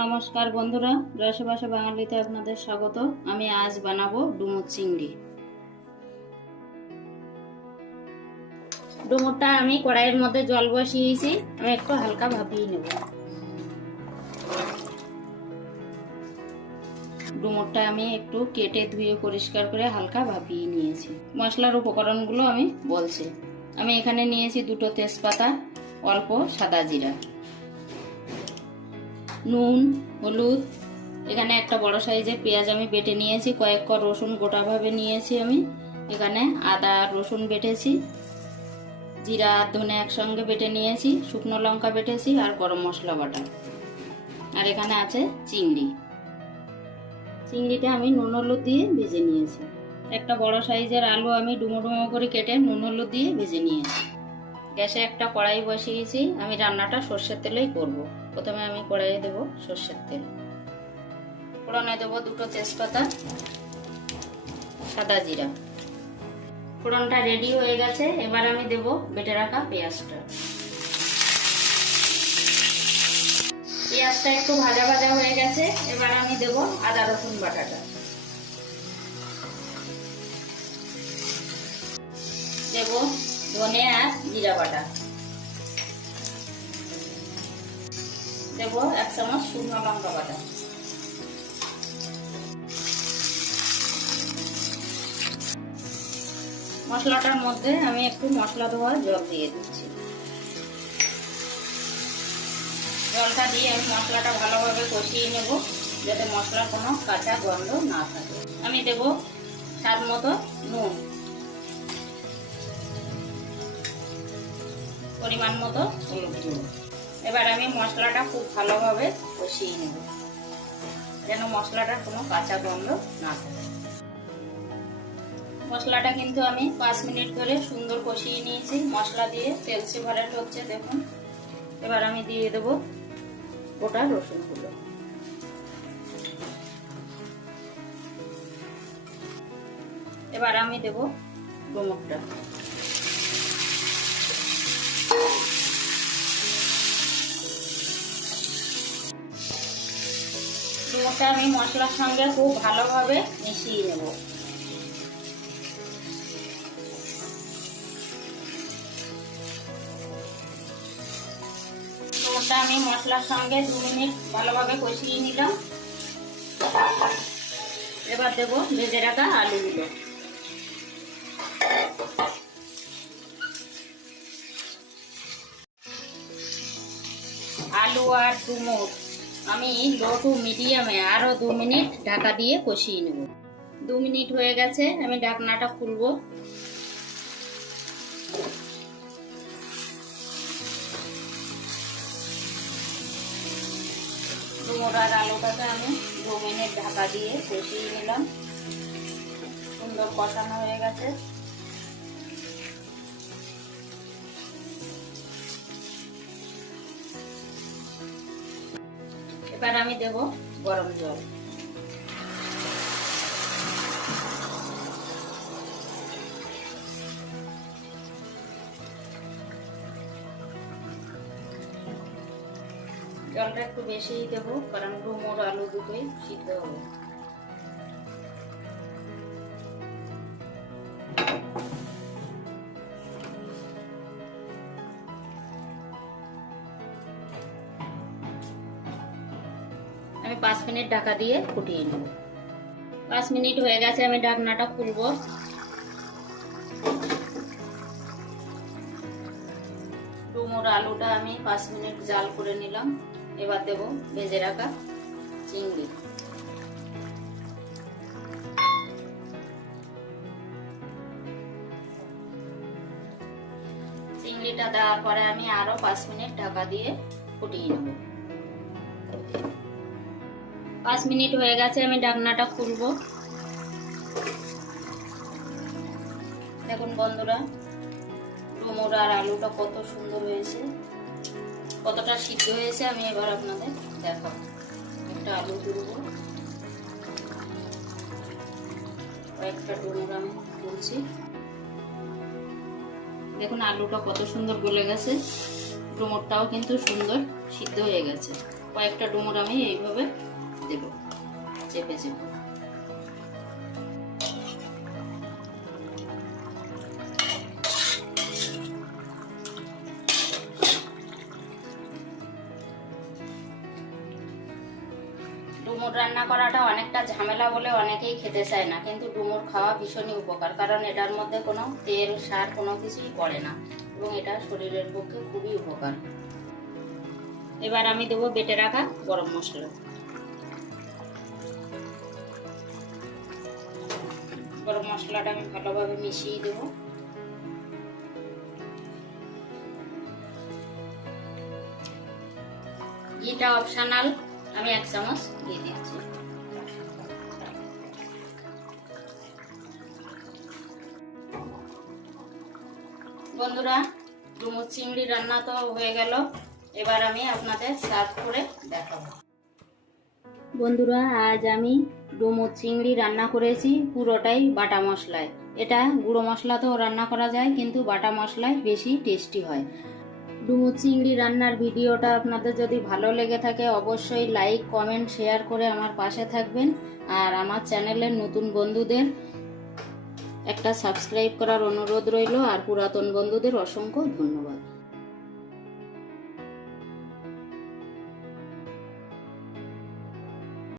নমস্কার বন্ধুরা, রসবাসা বাঙালিতে আপনাদের স্বাগত। আমি আজ বানাবো ডুমুর চিংড়ি। ডুমুরটা আমি কড়াইয়ের মধ্যে জল বসিয়েছি, আমি একটু হালকা ভাপিয়ে নেব। ডুমুরটা আমি একটু কেটে ধুয়ে পরিষ্কার করে হালকা ভাপিয়ে নিয়েছি। মশলার উপকরণগুলো আমি বলছি। আমি এখানে নিয়েছি 2টো তেজপাতা, অল্প সাদা জিরা, নুন, হলুদ, এখানে একটা বড় সাইজের পেঁয়াজ আমি বেটে নিয়েছি, কয়েক ক রসুন গোটাভাবে নিয়েছি আমি, এখানে আদা রসুন বেটেছি, জিরা আর ধনে একসঙ্গে বেটে নিয়েছি, শুকনো লঙ্কা বেটেছি আর গরম মশলা বাটা। আর এখানে আছে চিংড়ি। চিংড়িটা আমি নুন হলুদ দিয়ে ভেজে নিয়েছি। একটা বড় সাইজের আলু আমি ডুমো ডুমো করে কেটে নুন হলুদ দিয়ে ভেজে নিয়েছি। গ্যাসে একটা কড়াই বসিয়েছি, আমি রান্নাটা সর্ষের তেলেই করব। প্রথমে আমি কড়াইয়ে দেব সর্ষের তেল, ফোড়নে দেবো 2টো তেজপাতা, সাদা জিরা। ফোড়নটা রেডি হয়ে গেছে, এবার আমি দেব বেটে রাখা পেঁয়াজটা। পেঁয়াজটা একটু ভাজা ভাজা হয়ে গেছে, এবার আমি দেব আদা রসুন বাটাটা, দেব ধনে আর জিরা বাটা, দেব 1 চামচ শুকনো লঙ্কা বাটা। মশলাটার মধ্যে আমি একটু মশলা ধোয়ার জল দিয়ে দিচ্ছি। জলটা দিয়ে আমি মশলাটা ভালোভাবে কষিয়ে নেব, যাতে মশলার কোনো কাঁচা গন্ধ না থাকে। আমি দেব স্বাদ মতো নুন, পরিমাণ মতো হলুদ গুঁড়ো। এবার আমি মশলাটা খুব ভালোভাবে কষিয়ে নেব, যেন মশলাটার কোনো কাঁচা গন্ধ না থাকে। মশলাটা কিন্তু আমি 5 মিনিট ধরে সুন্দর কষিয়ে নিয়েছি, মশলা দিয়ে তেল সেপারেট হচ্ছে দেখুন। এবার আমি দিয়ে দেব গোটা রসুনগুলো। এবার আমি দেব ডুমুরটা। ডুমুরটা আমি মশলার সঙ্গে খুব ভালোভাবে মিশিয়ে নেব। ডুমুরটা আমি মশলার সঙ্গে 2 মিনিট ভালোভাবে কষিয়ে নিলাম। এবার দেব ভেজে রাখা আলুগুলো। আলু আর ডুমুর আমি লো টু মিডিয়ামে আরো 2 মিনিট ঢাকা দিয়ে কষিয়ে নেব। 2 মিনিট হয়ে গেছে, আমি ঢাকনাটা খুলবো। ডুমুর আর আলুটাকে আমি 2 মিনিট ঢাকা দিয়ে কষিয়ে নিলাম। সুন্দর কষানো হয়ে গেছে। এবার আমি দেব গরম জল। জলটা একটু বেশিই দেব, কারণ ডুমুর আলু দুটোই সিদ্ধ হবে। আমি 5 মিনিট ঢাকা দিয়ে ফুটিয়ে নেব। 5 মিনিট হয়ে গেছে, আমি ঢাকনাটা খুলবো। ডুমুর আলুটা আমি 5 মিনিট জাল করে নিলাম। এবার দেব ভেজে রাখা চিংড়ি। চিংড়িটা দেওয়ার পরে আমি আরো 5 মিনিট ঢাকা দিয়ে ফুটিয়ে নেব। 5 মিনিট হয়ে গেছে, আমি ঢাকনাটা খুলবো। দেখুন বন্ধুরা, ডুমুর আর আলুটা কত সুন্দর হয়েছে, কতটা সিদ্ধ হয়েছে আমি এবার আপনাদের দেখাবো। একটা আলু তুলবো, কয়েকটা ডুমুর আমি তুলছি। দেখুন আলুটা কত সুন্দর গলে গেছে, ডুমুরটাও কিন্তু সুন্দর সিদ্ধ হয়ে গেছে। কয়েকটা ডুমুর আমি এইভাবে দেব, চেপে চেপে। ডুমুর রান্না করাটা অনেকটা ঝামেলা বলে অনেকেই খেতে চায় না, কিন্তু ডুমুর খাওয়া ভীষণই উপকার, কারণ এটার মধ্যে কোনো তেল সার কোনো কিছুই পড়ে না এবং এটা শরীরের পক্ষে খুবই উপকার। এবার আমি দেবো বেটে রাখা গরম মশলা। গরম মশলাটা আমি ভালোভাবে মিশিয়ে দেব। ঘিটা অপশনাল, আমি 1 চামচ ঘি দিচ্ছি। বন্ধুরা, ডুমুর চিংড়ি রান্না তো হয়ে গেল, এবার আমি আপনাদের সার্ভ করে দেখাবো। বন্ধুরা, আজ আমি ডুমুর চিংড়ি রান্না করেছি পুরোটাই বাটা মশলায়। এটা গুঁড়ো মশলাতেও রান্না করা যায়, কিন্তু বাটা মশলায় বেশি টেস্টি হয়। ডুমুর চিংড়ি রান্নার ভিডিওটা আপনাদের যদি ভালো লেগে থাকে অবশ্যই লাইক, কমেন্ট, শেয়ার করে আমার পাশে থাকবেন। আর আমার চ্যানেলের নতুন বন্ধুদের একটা সাবস্ক্রাইব করার অনুরোধ রইল, আর পুরাতন বন্ধুদের অসংখ্য ধন্যবাদ।